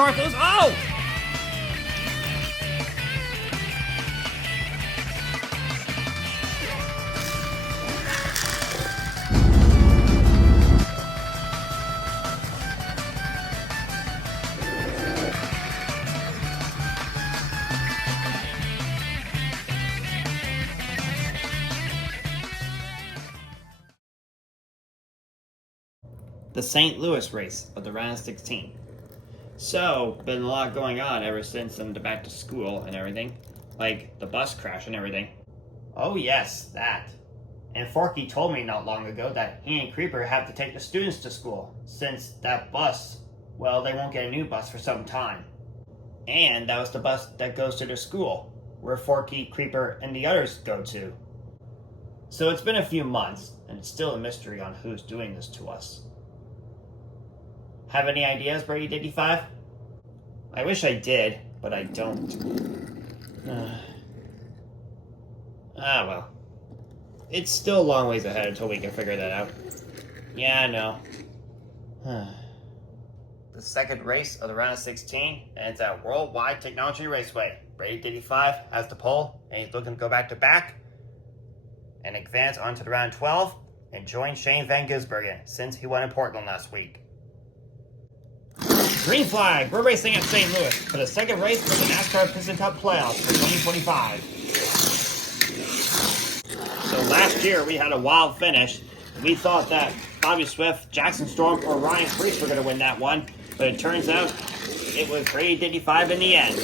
car goes. Oh! The St. Louis race of the round of 16. So, been a lot going on ever since I'm back to school and everything. Like the bus crash and everything. Oh yes, that. And Forky told me not long ago that he and Creeper have to take the students to school, since that bus, well, they won't get a new bus for some time. And that was the bus that goes to their school, where Forky, Creeper, and the others go to. So it's been a few months, and it's still a mystery on who's doing this to us. Have any ideas, Brady 55? I wish I did, but I don't. Well. It's still a long ways ahead until we can figure that out. Yeah, I know. The second race of the round of 16, and it's at Worldwide Technology Raceway. Brady 55 has the pole, and he's looking to go back and advance onto the round 12 and join Shane Van Gisbergen since he won in Portland last week. Green flag! We're racing at St. Louis for the second race of the NASCAR Piston Cup Playoffs for 2025. So last year we had a wild finish. We thought that Bobby Swift, Jackson Storm, or Ryan Preece were going to win that one, but it turns out it was Brady 55 in the end.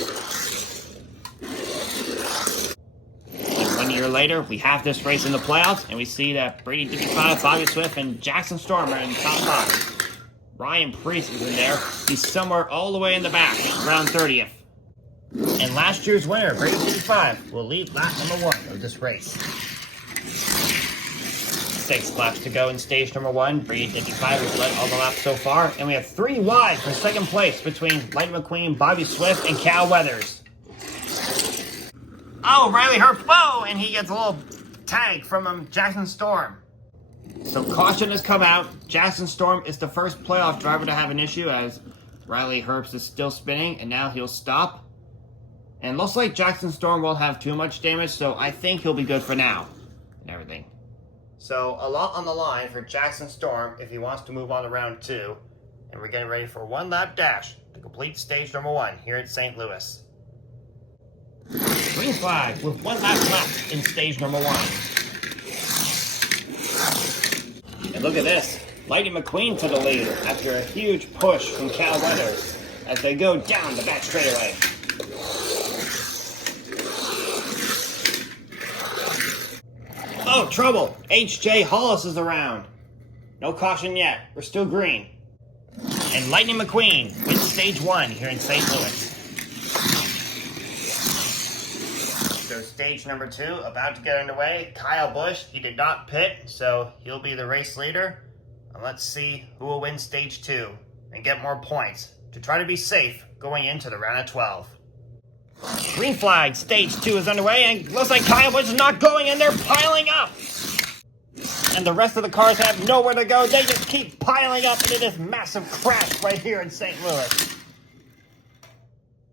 And 1 year later, we have this race in the playoffs, and we see that Brady 55, Bobby Swift, and Jackson Storm are in the top 5. Ryan Preece is in there. He's somewhere all the way in the back, around 30th. And last year's winner, Brady 55, will lead lap number 1 of this race. 6 laps to go in stage number 1. Brady 55 has led all the laps so far. And we have 3 wide for second place between Lightning McQueen, Bobby Swift, and Cal Weathers. Oh, Riley Herbst, whoa! And he gets a little tag from Jackson Storm. So caution has come out. Jackson Storm is the first playoff driver to have an issue as Riley Herbst is still spinning, and now he'll stop. And looks like Jackson Storm won't have too much damage, so I think he'll be good for now and everything. So a lot on the line for Jackson Storm if he wants to move on to round 2. And we're getting ready for a 1-lap dash to complete stage number 1 here at St. Louis. Green flag with 1 lap left in stage number 1. And look at this. Lightning McQueen to the lead after a huge push from Cal Weathers as they go down the back straightaway. Oh, trouble! H.J. Hollis is around. No caution yet. We're still green. And Lightning McQueen wins stage 1 here in St. Louis. So stage number 2 about to get underway. Kyle Busch, he did not pit, so he'll be the race leader. And let's see who will win stage 2 and get more points to try to be safe going into the round of 12. Green flag, stage 2 is underway, and looks like Kyle Busch is not going, and they're piling up. And the rest of the cars have nowhere to go. They just keep piling up into this massive crash right here in St. Louis.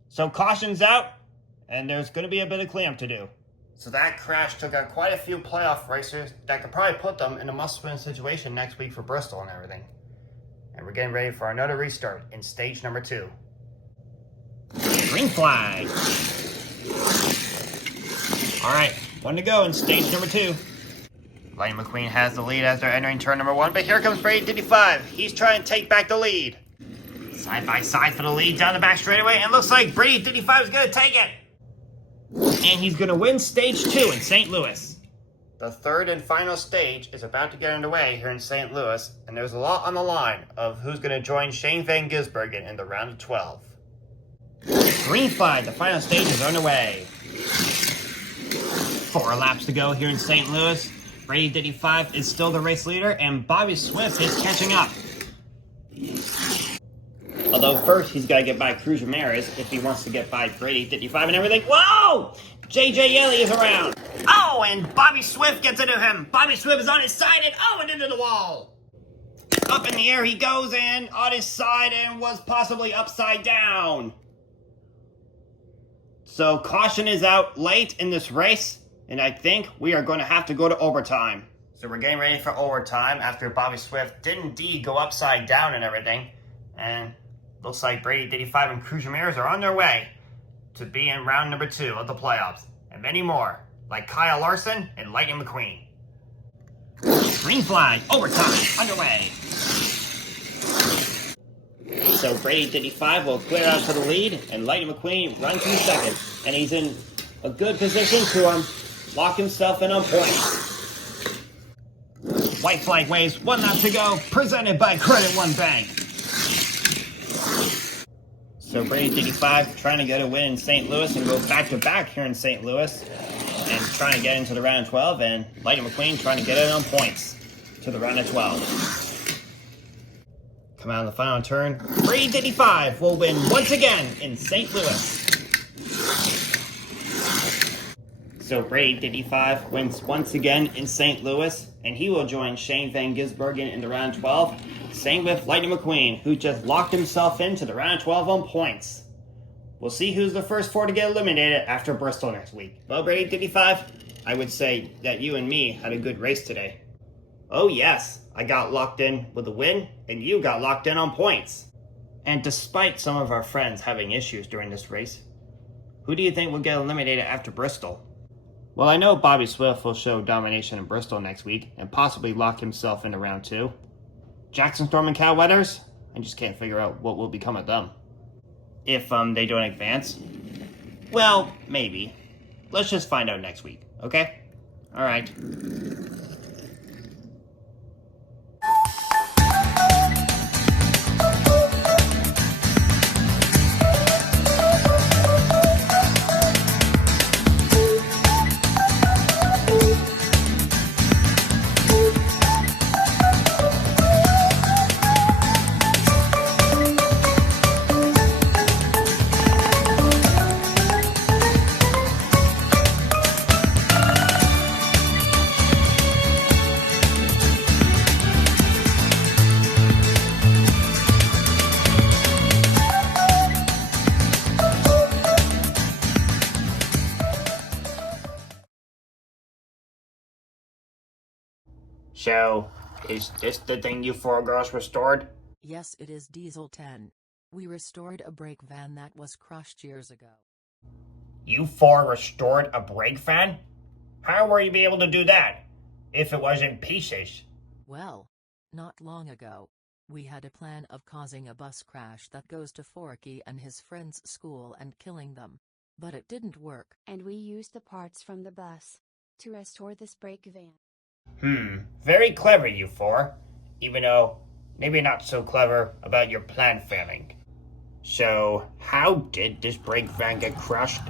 So caution's out, and there's going to be a bit of cleanup to do. So that crash took out quite a few playoff racers that could probably put them in a must-win situation next week for Bristol and everything. And we're getting ready for another restart in stage number 2. Green flag. Alright, 1 to go in stage number 2. Lightning McQueen has the lead as they're entering turn number 1, but here comes Brady 55. He's trying to take back the lead. Side by side for the lead down the back straightaway, and looks like Brady 55 is going to take it. And he's going to win stage 2 in St. Louis. The third and final stage is about to get underway here in St. Louis, and there's a lot on the line of who's going to join Shane Van Gisbergen in the round of 12. Green flag, the final stage is underway. 4 laps to go here in St. Louis. Brady 55 is still the race leader, and Bobby Swift is catching up. Although first he's got to get by Cruz Ramirez if he wants to get by Brady 55 and everything. Whoa! JJ Yelly is around. Oh, and Bobby Swift gets into him. Bobby Swift is on his side, and into the wall. Up in the air he goes, and on his side, and was possibly upside down. So caution is out late in this race, and I think we are going to have to go to overtime. So we're getting ready for overtime after Bobby Swift did indeed go upside down and everything. And looks like Brady, Diddy 5, and Cruz Ramirez are on their way to be in round number 2 of the playoffs. And many more, like Kyle Larson and Lightning McQueen. Green flag, overtime, underway. So Brady, Diddy 5 will clear out for the lead, and Lightning McQueen runs in second. And he's in a good position to lock himself in on points. White flag waves, 1 lap to go, presented by Credit One Bank. So Brady, Diddy 5 trying to get a win in St. Louis and go back-to-back here in St. Louis. And trying to get into the round of 12, and Lightning McQueen trying to get it on points to the round of 12. Come out on the final turn. Brady, Diddy 5 will win once again in St. Louis. So Brady, Diddy 5 wins once again in St. Louis, and he will join Shane Van Gisbergen in the round 12. Same with Lightning McQueen, who just locked himself into the round 12 on points. We'll see who's the first 4 to get eliminated after Bristol next week. Well, Brady, Diddy 5, I would say that you and me had a good race today. Oh yes, I got locked in with a win, and you got locked in on points. And despite some of our friends having issues during this race, who do you think will get eliminated after Bristol? Well, I know Bobby Swift will show domination in Bristol next week and possibly lock himself into round 2. Jackson Storm and Cal Weathers, I just can't figure out what will become of them. If they don't advance? Well, maybe. Let's just find out next week, okay? Alright. So, is this the thing you 4 girls restored? Yes, it is Diesel 10. We restored a brake van that was crushed years ago. You 4 restored a brake van? How were you be able to do that, if it was in pieces? Well, not long ago, we had a plan of causing a bus crash that goes to Forky and his friend's school and killing them. But it didn't work. And we used the parts from the bus to restore this brake van. Very clever, you 4. Even though, maybe not so clever about your plan failing. So, how did this brake van get crushed?